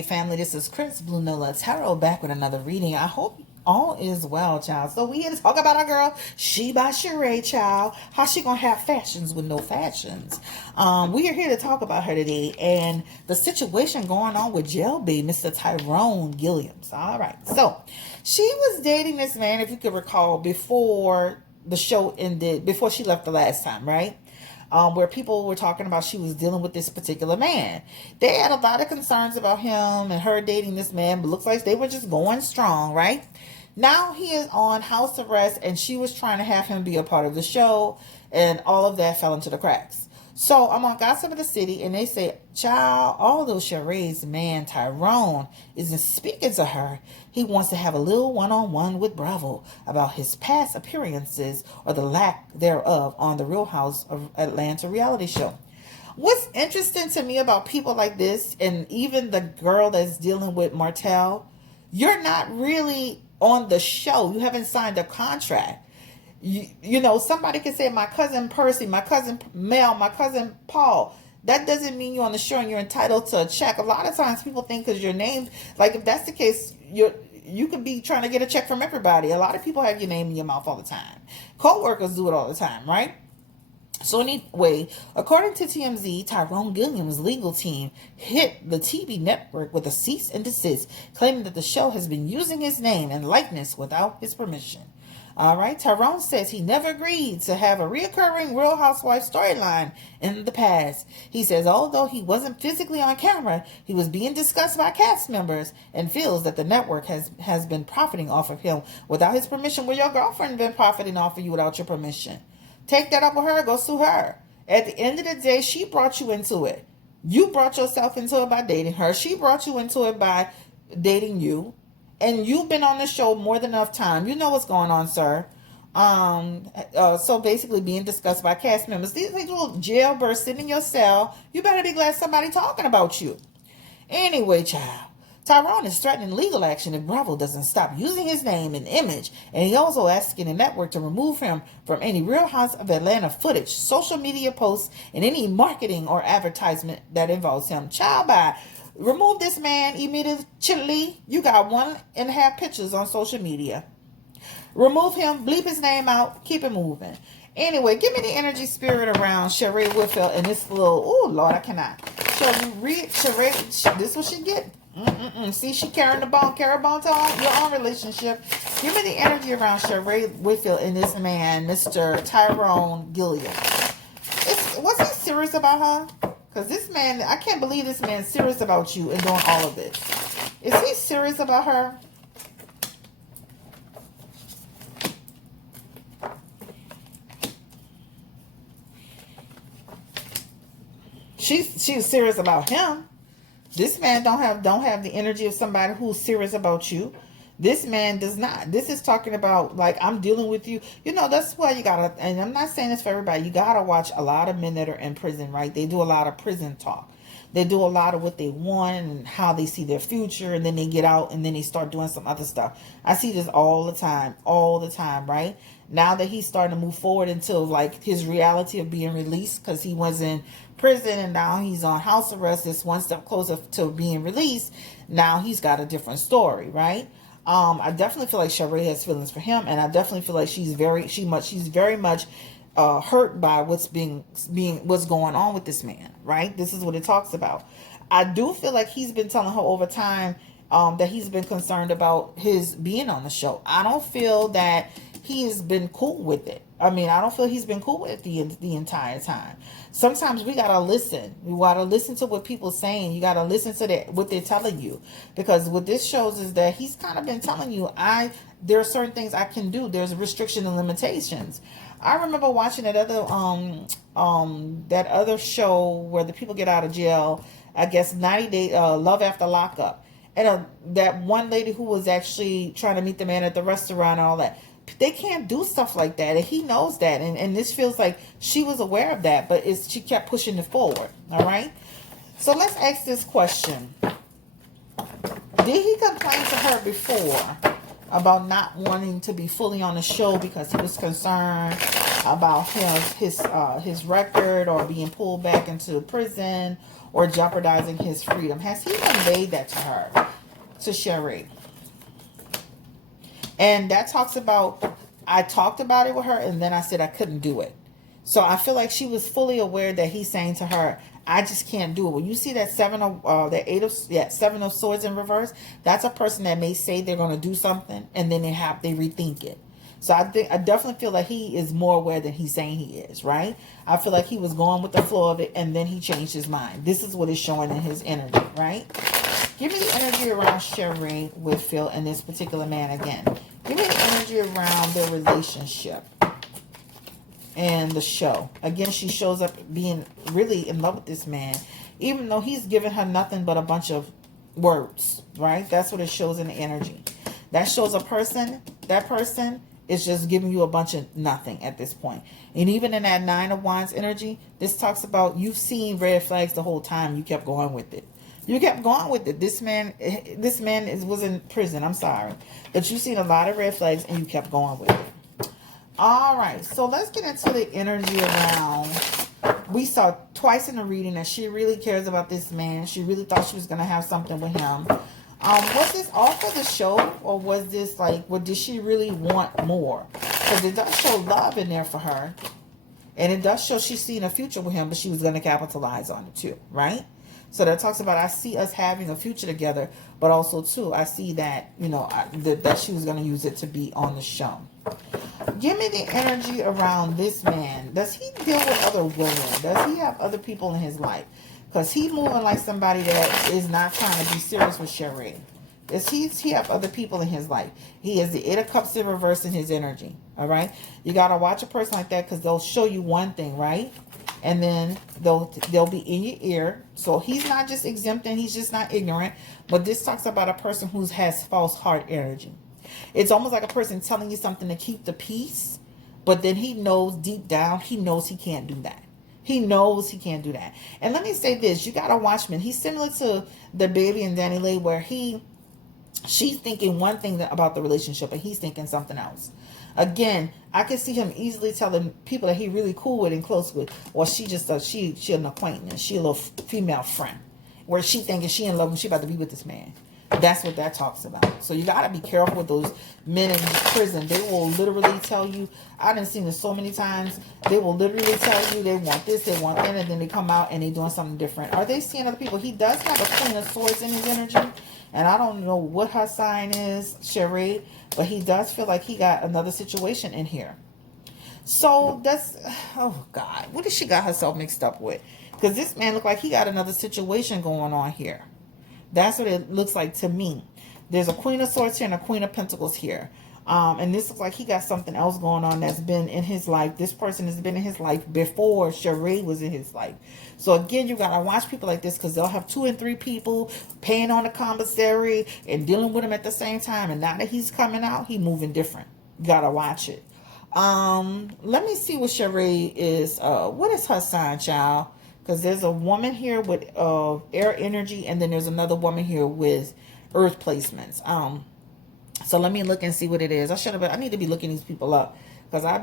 Sheree family. This is Chris Blue Nola Tarot back with another reading. I hope all is well, child. So we here to talk about our girl, She by Sheree, child. How she gonna have fashions with no fashions? We are here to talk about her today and the situation going on with JLB, Mr. Tyrone Gilliams. All right. So she was dating this man, if you could recall, before the show ended, before she left the last time, right? Where people were talking about she was dealing with this particular man. They had a lot of concerns about him and her dating this man, but looks like they were just going strong, right? Now he is on house arrest, and she was trying to have him be a part of the show, and all of that fell into the cracks. So I'm on Gossip of the City, and they say, child, although Sheree's man, Tyrone, isn't speaking to her, he wants to have a little one-on-one with Bravo about his past appearances or the lack thereof on the Real House of Atlanta reality show. What's interesting to me about people like this, and even the girl that's dealing with Martell, you're not really on the show. You haven't signed a contract. You know, somebody can say my cousin Percy, my cousin Mel, my cousin Paul. That doesn't mean you're on the show and you're entitled to a check. A lot of times people think because you're named, like if that's the case, you could be trying to get a check from everybody. A lot of people have your name in your mouth all the time. Co-workers do it all the time, right? So anyway, according to TMZ, Tyrone Gilliam's legal team hit the TV network with a cease and desist, claiming that the show has been using his name and likeness without his permission. All right, Tyrone says he never agreed to have a reoccurring Real Housewife storyline in the past. He says although he wasn't physically on camera, he was being discussed by cast members and feels that the network has been profiting off of him without his permission. Well, your girlfriend been profiting off of you without your permission. Take that up with her. Go sue her. At the end of the day, she brought you into it. You brought yourself into it by dating her. She brought you into it by dating you. And you've been on the show more than enough time. You know what's going on, sir. So basically being discussed by cast members. These little jailbirds sitting in your cell. You better be glad somebody talking about you. Anyway, child. Tyrone is threatening legal action if Bravo doesn't stop using his name and image. And he also asking the network to remove him from any Real House of Atlanta footage, social media posts, and any marketing or advertisement that involves him. Child, bye. Remove this man immediately. You got 1.5 pictures on social media. Remove him. Bleep his name out. Keep it moving. Anyway, give me the energy spirit around Sheree Whitfield and this little... Oh, Lord, I cannot. So you read Sheree... This is what she get. See, she carrying the bone. Carry a bone to your own relationship. Give me the energy around Sheree Whitfield and this man, Mr. Tyrone Gilliam. Was he serious about her? Because this man, I can't believe this man's serious about you and doing all of this. Is he serious about her? She's serious about him. This man don't have the energy of somebody who's serious about you. This man does not. This is talking about, like, I'm dealing with you. You know, that's why you gotta, and I'm not saying this for everybody, you gotta watch a lot of men that are in prison, right? They do a lot of prison talk. They do a lot of what they want and how they see their future, and then they get out and then they start doing some other stuff. I see this all the time, right? Now that he's starting to move forward into, like, his reality of being released, because he was in prison and now he's on house arrest, it's one step closer to being released. Now he's got a different story, right? I definitely feel like Sheree has feelings for him, and I definitely feel like she's very much hurt by what's going on with this man, right? This is what it talks about. I do feel like he's been telling her over time that he's been concerned about his being on the show. I don't feel that he has been cool with it. I mean, I don't feel he's been cool with it the entire time. Sometimes we gotta listen. We gotta listen to what people saying. You gotta listen to what they're telling you, because what this shows is that he's kind of been telling you, there are certain things I can do. There's restrictions and limitations. I remember watching that other show where the people get out of jail. I guess 90 Day Love After Lockup, and that one lady who was actually trying to meet the man at the restaurant and all that. They can't do stuff like that, and he knows that, and this feels like she was aware of that, but she kept pushing it forward. All right, so let's ask this question: did he complain to her before about not wanting to be fully on the show because he was concerned about his record, or being pulled back into prison, or jeopardizing his freedom. Has he conveyed that to her, to Sheree? And that talks about, I talked about it with her, and then I said I couldn't do it. So I feel like she was fully aware that he's saying to her, I just can't do it. When you see that seven of swords in reverse, that's a person that may say they're going to do something, and then they rethink it. So I definitely feel like he is more aware than he's saying he is, right? I feel like he was going with the flow of it, and then he changed his mind. This is what is showing in his energy, right? Give me the energy around Sheree Whitfield and this particular man again. Give me the energy around their relationship and the show. Again, she shows up being really in love with this man, even though he's given her nothing but a bunch of words, right? That's what it shows in the energy. That shows a person, that person is just giving you a bunch of nothing at this point. And even in that 9 of Wands energy, this talks about you've seen red flags the whole time. You kept going with it. You kept going with it. This man was in prison. I'm sorry. But you've seen a lot of red flags and you kept going with it. All right. So let's get into the energy around. We saw twice in the reading that she really cares about this man. She really thought she was going to have something with him. Was this all for the show, or was this like, well, did she really want more? Because it does show love in there for her. And it does show she's seeing a future with him, but she was going to capitalize on it too, right? So that talks about, I see us having a future together, but also too, I see that, you know, that she was going to use it to be on the show. Give me the energy around this man. Does he deal with other women? Does he have other people in his life? Because he's moving like somebody that is not trying to be serious with Sheree. Does he have other people in his life? He has the 8 of Cups in reverse in his energy. All right? You got to watch a person like that, because they'll show you one thing, right? And then they'll be in your ear. So he's not just exempting. He's just not ignorant. But this talks about a person who has false heart energy. It's almost like a person telling you something to keep the peace. But then he knows deep down, he knows he can't do that. He knows he can't do that. And let me say this. You got a watchman. He's similar to the baby and Danny Lee, where she's thinking one thing about the relationship and he's thinking something else. Again, I can see him easily telling people that he really cool with and close with, or she just she an acquaintance, she a little female friend, where she thinking she in love and she about to be with this man. That's what that talks about. So you got to be careful with those men in prison. They will literally tell you, I done seen this so many times, they will literally tell you they want this, they want that, and then they come out and they doing something different. Are they seeing other people? He does have a Queen of Swords in his energy, and I don't know what her sign is, Sheree, but he does feel like he got another situation in here. So that's, oh God, what has she got herself mixed up with? Because this man look like he got another situation going on here. That's what it looks like to me. There's a Queen of Swords here and a Queen of Pentacles here. And this looks like he got something else going on that's been in his life. This person has been in his life before Sheree was in his life. So again, you got to watch people like this, because they'll have 2 and 3 people paying on the commissary and dealing with him at the same time. And now that he's coming out, he's moving different. You got to watch it. Let me see what Sheree is. What is her sign, child? Because there's a woman here with air energy, and then there's another woman here with earth placements. So let me look and see what it is. I need to be looking these people up, because I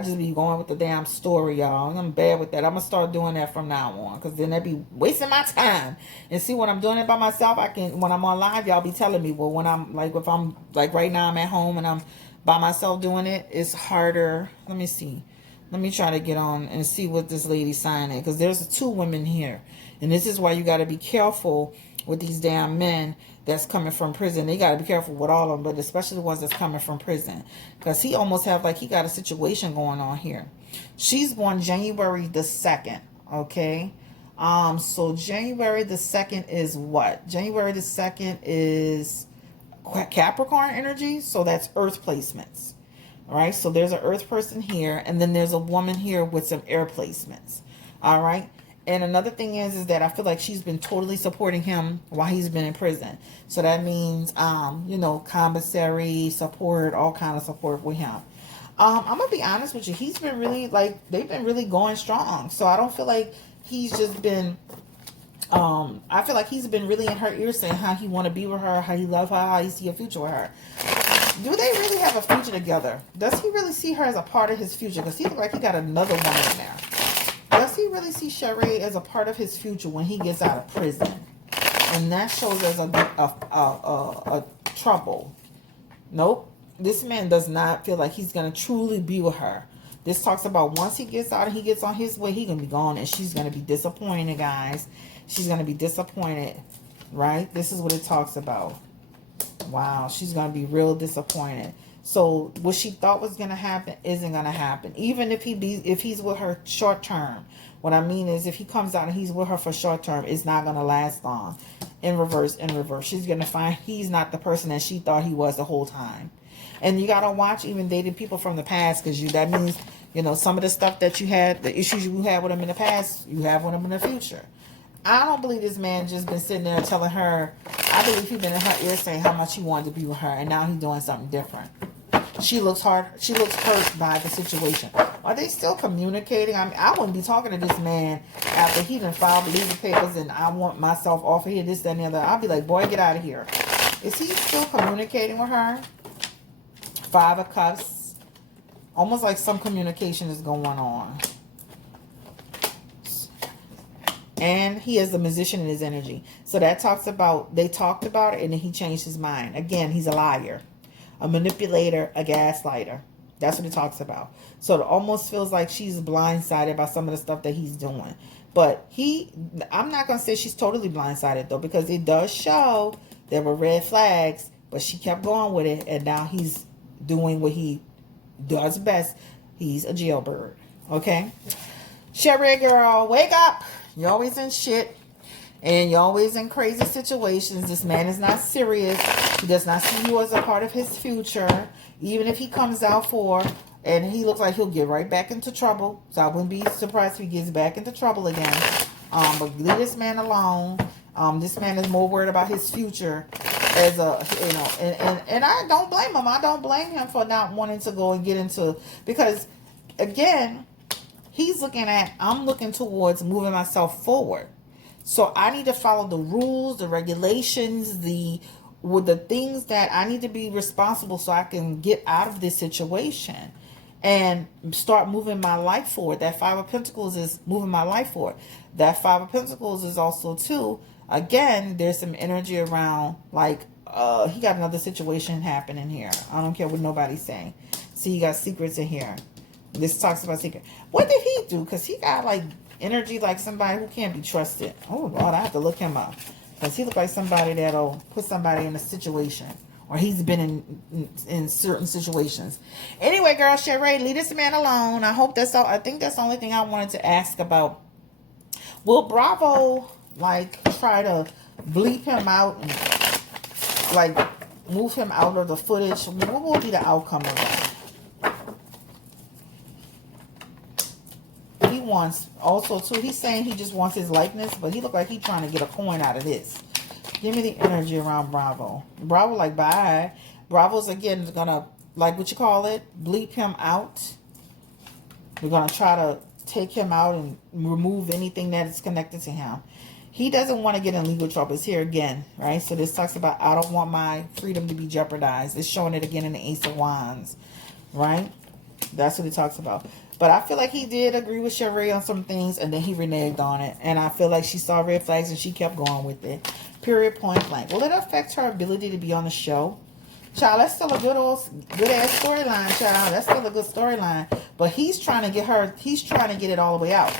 just be going with the damn story, y'all. I'm bad with that. I'm gonna start doing that from now on, because then that'd be wasting my time. And see, when I'm doing it by myself, when I'm on live, y'all be telling me, well, when I'm like, if I'm like right now I'm at home and I'm by myself doing it, it's harder. Let me see. Let me try to get on and see what this lady's sign is, because there's 2 women here. And this is why you got to be careful with these damn men that's coming from prison. They got to be careful with all of them, but especially the ones that's coming from prison. Because he almost have like he got a situation going on here. She's born January the 2nd, okay? So January the 2nd is what? January the 2nd is Capricorn energy, so that's earth placements. All right, so there's an earth person here, and then there's a woman here with some air placements. All right, and another thing is that I feel like she's been totally supporting him while he's been in prison. So that means, you know, commissary support, all kind of support with him. I'm gonna be honest with you. He's been really they've been really going strong. So I don't feel like he's just been. I feel like he's been really in her ear saying how he want to be with her, how he love her, how he see a future with her. Do they really have a future together? Does he really see her as a part of his future? Because he looks like he got another woman in there. Does he really see Sheree as a part of his future when he gets out of prison? And that shows as a trouble. Nope. This man does not feel like he's going to truly be with her. This talks about once he gets out and he gets on his way, he's going to be gone. And she's going to be disappointed, guys. She's going to be disappointed. Right? This is what it talks about. Wow. She's going to be real disappointed. So what she thought was going to happen isn't going to happen. Even if he's with her short term. What I mean is if he comes out and he's with her for short term, it's not going to last long. In reverse. She's going to find he's not the person that she thought he was the whole time. And you got to watch even dating people from the past, because that means, you know, some of the stuff that you had, the issues you had with them in the past, you have with them in the future. I don't believe this man just been sitting there telling her, I believe he's been in her ear saying how much he wanted to be with her, and now he's doing something different. She looks hurt by the situation. Are they still communicating? I mean, I wouldn't be talking to this man after he done filed the legal papers and I want myself off of here, this, that, and the other. I'll be like, boy, get out of here. Is he still communicating with her? 5 of Cups. Almost like some communication is going on. And he is the musician in his energy. So that talks about, they talked about it and then he changed his mind. Again, he's a liar, a manipulator, a gaslighter. That's what it talks about. So it almost feels like she's blindsided by some of the stuff that he's doing. But I'm not going to say she's totally blindsided though, because it does show there were red flags, but she kept going with it. And now he's doing what he does best. He's a jailbird. Okay. Sheree girl, wake up. You're always in shit. And you're always in crazy situations. This man is not serious. He does not see you as a part of his future. Even if he comes out and he looks like he'll get right back into trouble. So I wouldn't be surprised if he gets back into trouble again. But leave this man alone. This man is more worried about his future as and I don't blame him. I don't blame him for not wanting to go and get into, because again, he's looking at, I'm looking towards moving myself forward. So I need to follow the rules, the regulations, with the things that I need to be responsible so I can get out of this situation and start moving my life forward. That 5 of Pentacles is moving my life forward. That 5 of Pentacles is also too, again, there's some energy around like, he got another situation happening here. I don't care what nobody's saying. See, you got secrets in here. This talks about secret. What did he do? Because he got like energy like somebody who can't be trusted. Oh, Lord, I have to look him up. Because he look like somebody that'll put somebody in a situation. Or he's been in certain situations. Anyway, girl, Sheree, leave this man alone. I hope that's all. I think that's the only thing I wanted to ask about. Will Bravo, like, try to bleep him out and, like, move him out of the footage? What will be the outcome of that? He wants, also, too, he's saying he just wants his likeness, but he look like he's trying to get a coin out of this. Give me the energy around Bravo. Bravo, like, bye. Bravo's, again, gonna, like, what you call it, bleep him out. We're gonna try to take him out and remove anything that is connected to him. He doesn't want to get in legal troubles here again, right? So this talks about, I don't want my freedom to be jeopardized. It's showing it again in the Ace of Wands, right? That's what it talks about. But I feel like he did agree with Sheree on some things, and then he reneged on it. And I feel like she saw red flags, and she kept going with it. Period, point blank. Will it affect her ability to be on the show? Child, that's still a good-ass storyline, child. That's still a good storyline. But he's trying to get it all the way out.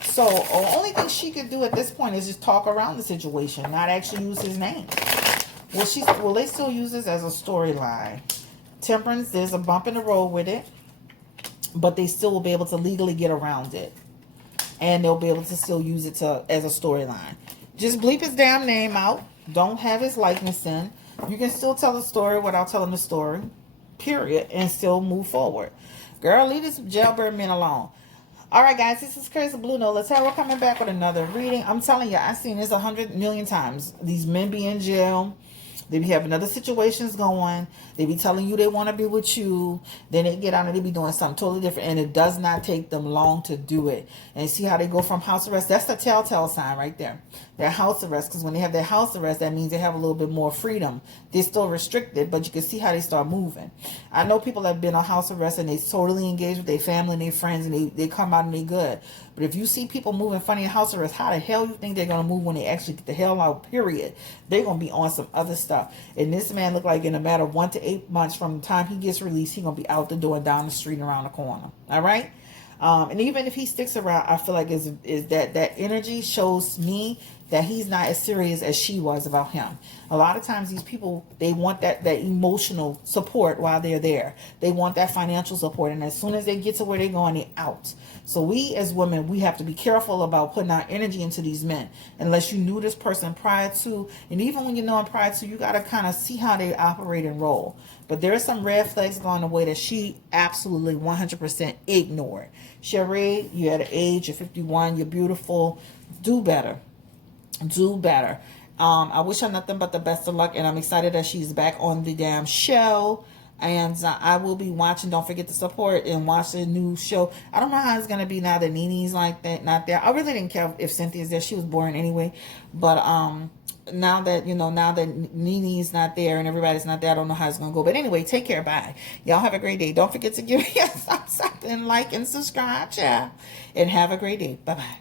So, the only thing she could do at this point is just talk around the situation, not actually use his name. Will they still use this as a storyline? Temperance, there's a bump in the road with it. But they still will be able to legally get around it. And they'll be able to still use it as a storyline. Just bleep his damn name out. Don't have his likeness in. You can still tell the story without telling the story. Period. And still move forward. Girl, leave this jailbird man alone. Alright, guys. This is Crazy Blue Nola. We're coming back with another reading. I'm telling you, I've seen this 100 million times. These men be in jail. They be having other situations going. They be telling you they want to be with you. Then they get out and they be doing something totally different. And it does not take them long to do it. And see how they go from house arrest? That's the telltale sign right there. They're house arrest. Because when they have their house arrest, that means they have a little bit more freedom. They're still restricted, but you can see how they start moving. I know people have been on house arrest and they totally engage with their family and their friends, and they come out and they good. But if you see people moving funny in house arrest, how the hell you think they're going to move when they actually get the hell out, period? They're going to be on some other stuff. And this man look like in a matter of 1 to 8 months from the time he gets released, he's going to be out the door and down the street and around the corner. All right? And even if he sticks around, I feel like is that energy shows me that he's not as serious as she was about him. A lot of times these people, they want that emotional support while they're there. They want that financial support. And as soon as they get to where they're going, they're out. So we as women, we have to be careful about putting our energy into these men. Unless you knew this person prior to, and even when you know him prior to, you got to kind of see how they operate and roll. But there are some red flags going away that she absolutely 100% ignored. Sheree, you're at an age of 51. You're beautiful. Do better. Do better. I wish her nothing but the best of luck, and I'm excited that she's back on the damn show. And I will be watching. Don't forget to support and watch the new show. I don't know how it's gonna be now that Nene's like that, not there. I really didn't care if Cynthia's there. She was boring anyway. But now that Nene's not there and everybody's not there, I don't know how it's gonna go. But anyway, take care. Bye. Y'all have a great day. Don't forget to give me a thumbs up and like and subscribe, child. And have a great day. Bye bye.